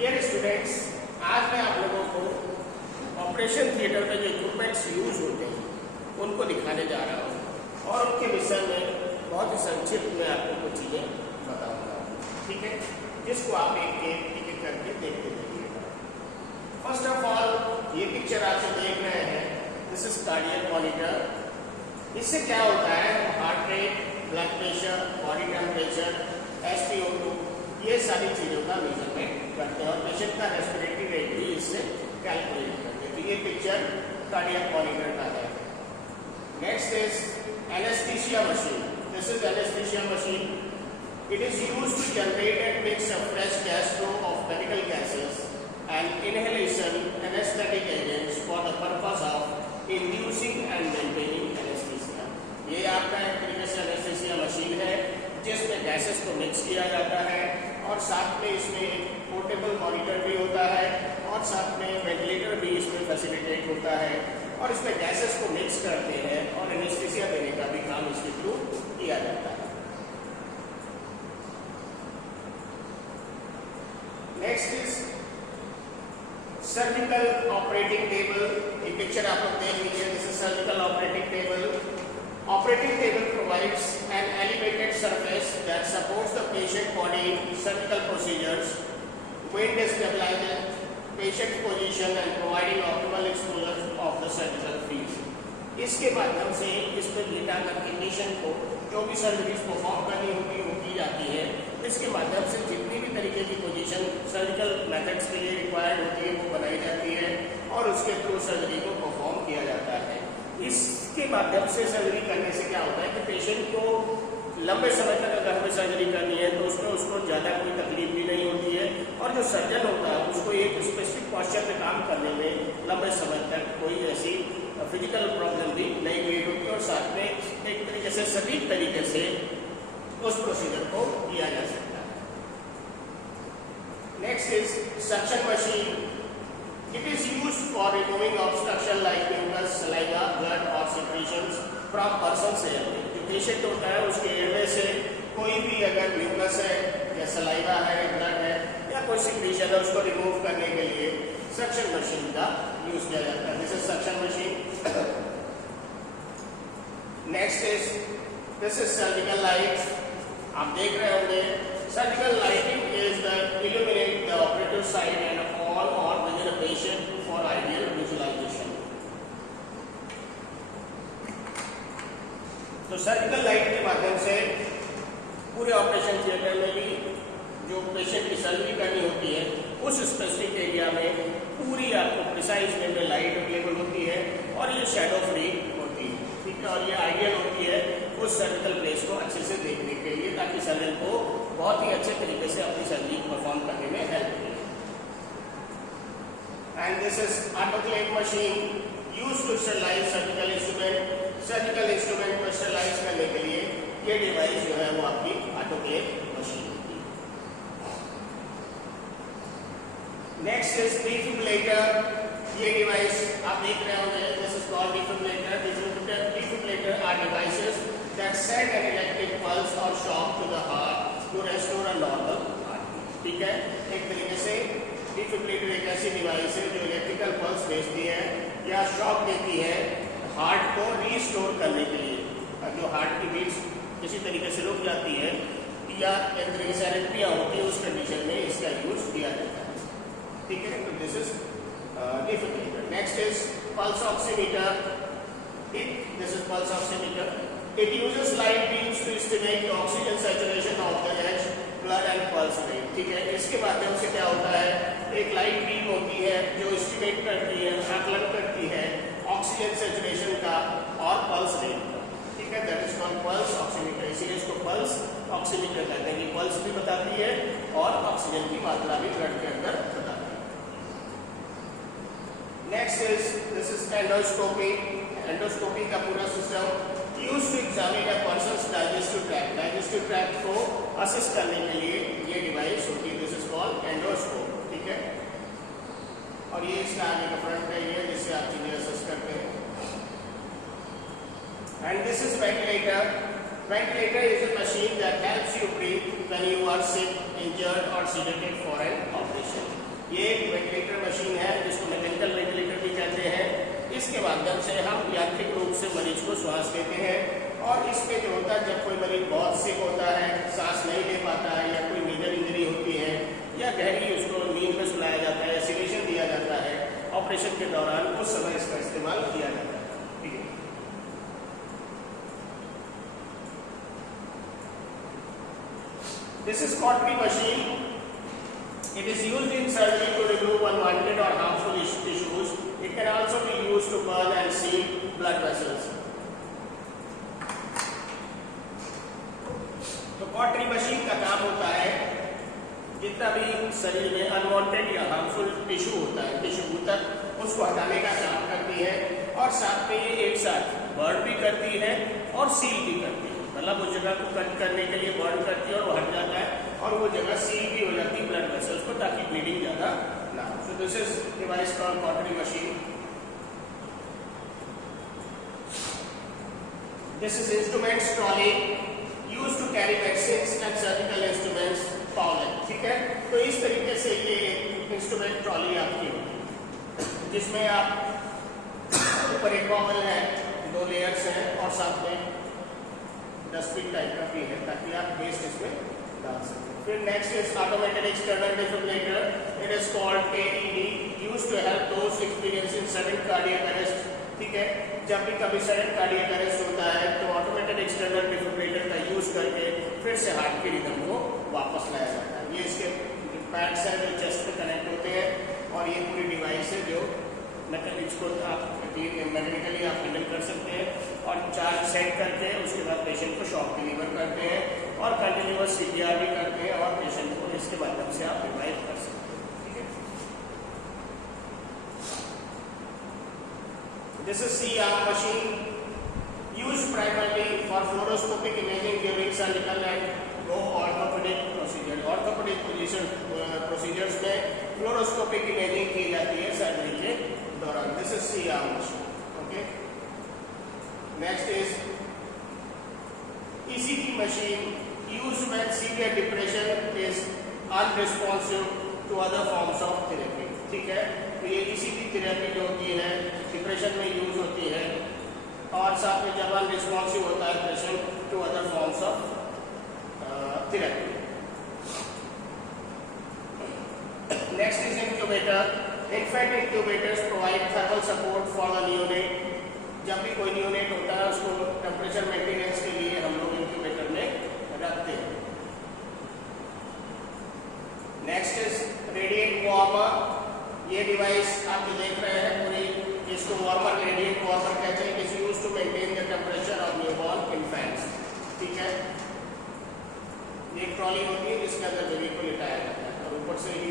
Dear students, आज मैं आप लोगों को ऑपरेशन थिएटर में जो इक्विपमेंट्स यूज होते हैं उनको दिखाने जा रहा हूँ और उनके विषय में बहुत ही संक्षिप्त में आपको कुछ चीज़ें बताऊंगा, ठीक है, जिसको आप एक एक करके देखते रहिएगा। फर्स्ट ऑफ ऑल, ये पिक्चर आप जो देख रहे हैं, दिस इज कार्डियक मॉनिटर। इससे क्या होता है, heart rate, blood pressure, body temperature, SpO2, ये सारी चीज़ों का मेजरमेंट करते हैं और पेशेंट का रेस्पिरेटरी रेट भी इससे कैलकुलेट करते हैं। तो ये पिक्चर कार्डियक मॉनिटर का है। Next is anaesthesia machine. This is anaesthesia machine. It is used to generate and mix a fresh gas flow of medical gases and inhalation anaesthetic agents for the purpose of inducing and maintaining anaesthesia. ये आपका एक तरीके से anaesthesia machine है जिसमें gases को mix किया जाता है और साथ में इसमें एक पोर्टेबल मॉनिटर भी होता है और साथ में वेंटिलेटर भी इसमें फैसिलिटेट होता है और इसमें गैसेस को मिक्स करते हैं और एनेस्थीसिया देने का भी काम इसके थ्रू किया जाता है। Next is surgical operating table. एक पिक्चर आप लोग देख लीजिए, this is surgical operating table. Operating table provides an elevated surface that supports the patient body in surgical procedures, wind stabilizing patient position and providing optimal exposure of the surgical field. इसके माध्यम से इस पर लेटा करके patient को जो भी सर्जरीज परफॉर्म करनी होती वो की जाती है। इसके माध्यम से जितनी भी तरीके की पोजीशन सर्जिकल मेथड्स के लिए रिक्वायर्ड होती है वो बनाई जाती है और उसके थ्रू सर्जरी को परफॉर्म किया जाता है। इसके माध्यम से सर्जरी करने से क्या होता है कि पेशेंट को लंबे समय तक अगर हमें सर्जरी करनी है तो उसमें उसको ज़्यादा कोई तकलीफ भी नहीं होती है और जो सर्जन होता है उसको एक स्पेसिफिक पॉस्चर पे काम करने में लंबे समय तक कोई ऐसी फिजिकल प्रॉब्लम भी नहीं क्रिएट होती और साथ में एक तरीके से सटीक तरीके से उस प्रोसीजर को किया जा सकता है। Next is suction machine. It is used for removing obstruction like mucus, saliva, blood or secretions from person's airway। जो पेशेंट होता है उसके एयरवे से कोई भी अगर म्यूकस है या सलाइवा है, ब्लड है या कोई सिक्रीशन है उसको रिमूव करने के लिए सक्शन मशीन का यूज किया जाता है। This is suction machine. Next is this is surgical light. आप देख रहे होंगे, surgical lighting is the illuminate the operative site and all or within a patient for ideal visualization। तो सर्जिकल लाइट के माध्यम से पूरे ऑपरेशन थिएटर में भी जो पेशेंट की सर्जरी करनी होती है उस स्पेसिफिक एरिया में पूरी आपको प्रिसाइज वे में लाइट अवेलेबल होती है और ये शैडो फ्री होती है, ठीक है, और ये आइडियल होती है उस सर्जिकल प्लेस को अच्छे से देखने के लिए ताकि सर्जन को बहुत ही अच्छे तरीके से अपनी सर्जरी परफॉर्म करने में हेल्प मिले। And this is autoclave machine used to sterilise surgical instrument. Surgical instrument को स्टरलाइज करने के लिए ये डिवाइस जो है वो आपकी ऑटोक्लेव मशीन होती है। Next is defibrillator. ये डिवाइस आप देख रहे होंगे, this is called defibrillator. Defibrillator are devices that send an electric pulse or shock to the heart to restore a normal heartbeat। ठीक है, एक तरीके से डिफिब्रिलेटर एक ऐसी डिवाइस है जो इलेक्ट्रिकल पल्स भेजती है या शॉक देती है हार्ट को रीस्टोर करने के लिए। जो हार्ट की बीट्स किसी तरीके से रुक जाती है या एक तरीके से एरिथमिया होती है उस कंडीशन में इसका यूज किया जाता है, ठीक है। तो this is defibrillator. Next is pulse oximeter. This is pulse oximeter. It uses light beams to estimate the oxygen saturation of the edge, blood and pulse rate। ठीक है, इसके माध्यम से क्या होता है, एक लाइट बीम होती है जो एस्टिमेट करती है, आकलन करती है ऑक्सीजन सैचुरेशन का और पल्स रेट का, ठीक है। That is called pulse oximeter. इसीलिए इसको पल्स ऑक्सीमीटर कहते हैं कि पल्स भी बताती है और ऑक्सीजन की मात्रा भी ब्लड के अंदर बताती है। Next is this is endoscopy. Endoscopy का पूरा system use to examine a person's digestive tract. Digestive tract को असिस्ट करने के लिए ये डिवाइस होती है, दिस इज कॉल्ड एंडोस्कोप, ठीक है। और ये इसका आगे का फ्रंट है ये जिससे आप चीजें असिस्ट करते हैं। And this is ventilator. Ventilator is a machine that helps you breathe when you are sick, injured और sedated for an operation। ये एक वेंटिलेटर मशीन है जिसको मैकेनिकल वेंटिलेटर भी कहते हैं। इसके माध्यम से हम यांत्रिक रूप से मरीज को श्वास देते हैं और इसमें जो होता है जब कोई मरीज बहुत सिक होता है, सांस नहीं ले पाता है या कोई मेजर इंजरी होती है या गहरी उसको नींद में सुलाया जाता है या सेडेशन दिया जाता है, ऑपरेशन के दौरान उस समय इसका इस्तेमाल किया जाता है। ठीक है, this is cautery machine. It is used in surgery to remove unwanted or harmful tissues. It can also be used to burn and seal blood vessels. तो कॉटरी मशीन का काम होता है जितना भी शरीर में अनवांटेड या हार्मफुल टिश्यू होता है, टिश्यू ऊतक, उसको हटाने का काम करती है और साथ में ये एक साथ बर्न भी करती है और सील भी करती है। मतलब उस जगह को कट करने के लिए बर्न करती है और वो हट जाता है और वो जगह सील भी हो जाती है ब्लड वेसल्स को, ताकि ब्लीडिंग ज्यादा ना हो। So this is device called cautery machine. This is instruments trolley used to carry vaccines and surgical instruments पाउलेट। ठीक है, तो इस तरीके से ये इंस्ट्रूमेंट ट्रॉली आपकी होगी जिसमें आप ऊपर एक बॉबल है, 2 लेयर्स हैं और साथ में डस्टबिन टाइप का भी है ताकि आप वेस्ट इसमें डाल सकें। फिर next is automated external defibrillator. It is called AED, used to help those experiencing sudden cardiac arrest. ठीक है, जब भी कभी सडन कार्डियक अरेस्ट होता है तो ऑटोमेटेड एक्सटर्नल डिफिब्रिलेटर का यूज करके फिर से हार्ट की रिदम को वापस लाया जाता है। ये इसके पैड्स हैं जो चेस्ट पे कनेक्ट होते हैं और ये पूरी डिवाइस है जो इसको आप मैकेनिकली आप हैंडल कर सकते हैं और चार्ज सेट करके उसके बाद पेशेंट को शॉक डिलीवर करते हैं और कंटिन्यूअस CPR भी करते हैं और पेशेंट को इसके माध्यम से आप रिवाइव कर सकते हैं। ठीक है, this is C-arm machine used primarily for fluoroscopic imaging during surgical and orthopaedic procedure. Orthopaedic procedures में फ्लोरोस्कोपिक इमेजिंग की जाती है सर्जरी के दौरान। This is C-arm machine. Okay, next is ECG machine used when severe depression is unresponsive to other forms of therapy। ठीक है, तो ये ECG थेरेपी जो होती है डिप्रेशन में यूज होती है और साथ में जब अनरिस्पॉन्सिव होता है patient to other forms of therapy. Next is incubator. Infant incubators provide thermal support for the neonate. जब भी कोई नियोनेट होता है उसको टेम्परेचर मेंटेनेंस के लिए हम लोग इंक्यूबेटर में रखते हैं। Next is radiant warmer. ये डिवाइस आप जो देख रहे हैं पूरी, इसको वार्मर, रेडिएंट वार्मर कहते हैं। Is used to maintain the temperature of newborn infants. ठीक है, ये एक ट्रॉली होती है जिसके अंदर बेबी को लिटाया जाता है और ऊपर से ही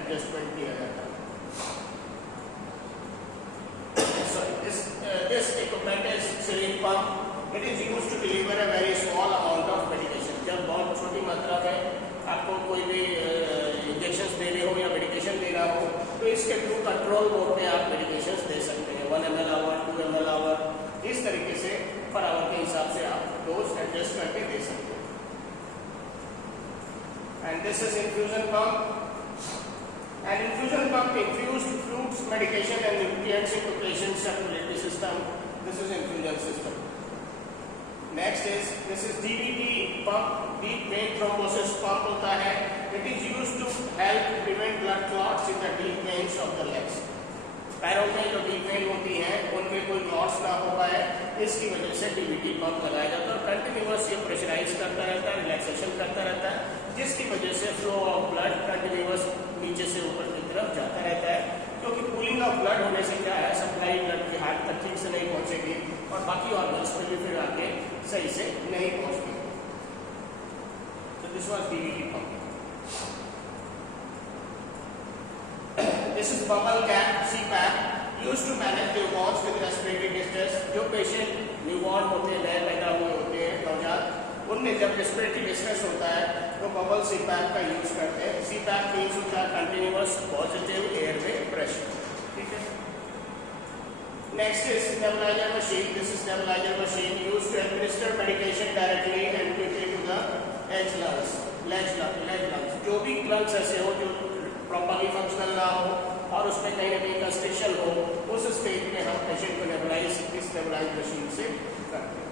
एडजस्टमेंट किया जाता है। This equipment is syringe pump. It is used to deliver a very small amount of medication. जब बहुत छोटी मात्रा में आपको कोई भी इंजेक्शंस देने हो या मेडिकेशन देना हो तो इसके थ्रू कंट्रोल मोड पे आप मेडिकेशंस दे सकते हैं। 1 ml आवर, 2 ml आवर, इस तरीके से पर आवर के हिसाब से आप डोज एडजस्ट करके दे सकते हैं। And this is infusion pump. An infusion pump infused fruits, medication and nutrients into patient's circulatory system. This is infusion system. Next is this is DVT pump, deep vein thrombosis pump होता है। It is used to help prevent blood clots in the deep veins of the legs. पैरों में जो deep vein होती हैं उनमें कोई clots ना हो पाए, इसकी वजह से DVT पंप लगाया जाता है और कंटिन्यूअस ये प्रेशराइज करता रहता है, रिलैक्सेशन करता रहता है, जिसकी वजह से फ्लो ऑफ ब्लड कंटिन्यूअस नीचे से ऊपर की तरफ जाता रहता है। क्योंकि कूलिंग ऑफ ब्लड होने से क्या है, सप्लाई ब्लड की हार्ट तक ठीक से नहीं पहुंचेगी और बाकी ऑर्गन्स में भी फिर आगे सही से नहीं पहुंचती। तो this was DVT pump. This is bubble cap CPAP used to manage newborns with respiratory distress। जो पेशेंट न्यूबॉर्न होते हैं, नए पैदा हुए होते हैं नवजात, उनमें जब रेस्पिरेटरी डिस्ट्रेस होता है तो बबल CPAP का यूज करते हैं। CPAP मीन्स होता है कंटिन्यूअस पॉजिटिव एयरवे प्रेशर। ठीक है, next is nebuliser machine. This is nebuliser machine used to administer medication directly and quickly to the edge lungs. जो भी लंग्स ऐसे हो जो प्रॉपरली फंक्शनल ना हो और उसमें कहीं ना कहीं कंस्ट्रिक्शन हो, उस स्टेज में हम पेशेंट को नेबुलाइज इस नेबुलाइज मशीन से करते हैं।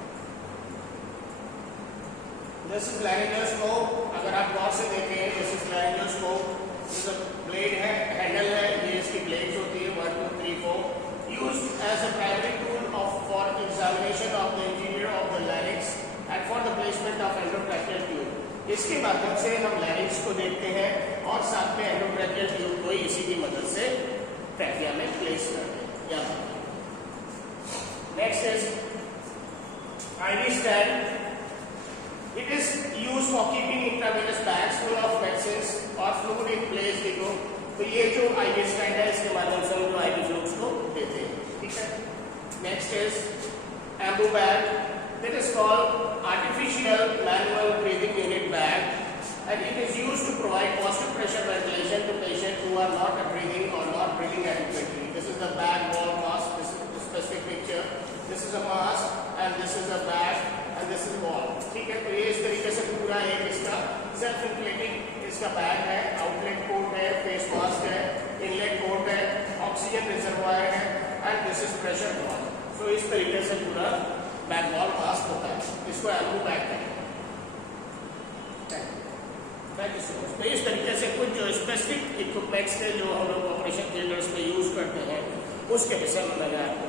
This is laryngoscope. अगर आप गौर से देखें, दिस इज लैरिंगोस्कोप। जो ब्लेड है, हैंडल है, ये इसकी ब्लेड्स होती है 1 2 3 4, used as a primary tool for examination of the interior of the larynx and for the placement of endotracheal tube. इसके माध्यम से हम लैरिंक्स को देखते हैं और साथ में एंडोट्रैकियल ट्यूब को इसी की मदद से ट्रैकिया में प्लेस करते हैं। Next is IV stand. It is used for keeping intravenous bags full of medicines or fluid in place। देखो, तो ये जो IV स्टैंड है, इसके माध्यम से हम IV फ्लूइड्स को देते हैं, ठीक है। Next is Anbu bag. That is called artificial manual breathing unit bag, and it is used to provide positive pressure ventilation to patients who are not breathing or not breathing adequately। This is the bag wall mask. This is the specific picture. This is a mask and this is a bag and this is wall, ठीक है। तो ये इस तरीके से पूरा एक इसका सेल्फ इंफ्लेटिंग इसका बैग है, आउटलेट पोर्ट है, फेस मास्क है, इनलेट पोर्ट है, ऑक्सीजन रिजर्वायर है and this is pressure valve. So इस तरीके से पूरा बैग वॉल मास्क होता है, इसको एम्बू बैग कहते हैं। Thank you so much. तो इस तरीके से कुछ जो स्पेसिफिक इक्विपमेंट्स थे जो हम लोग ऑपरेशन थिएटर्स में यूज करते हैं, उसके विषय में मैंने आपको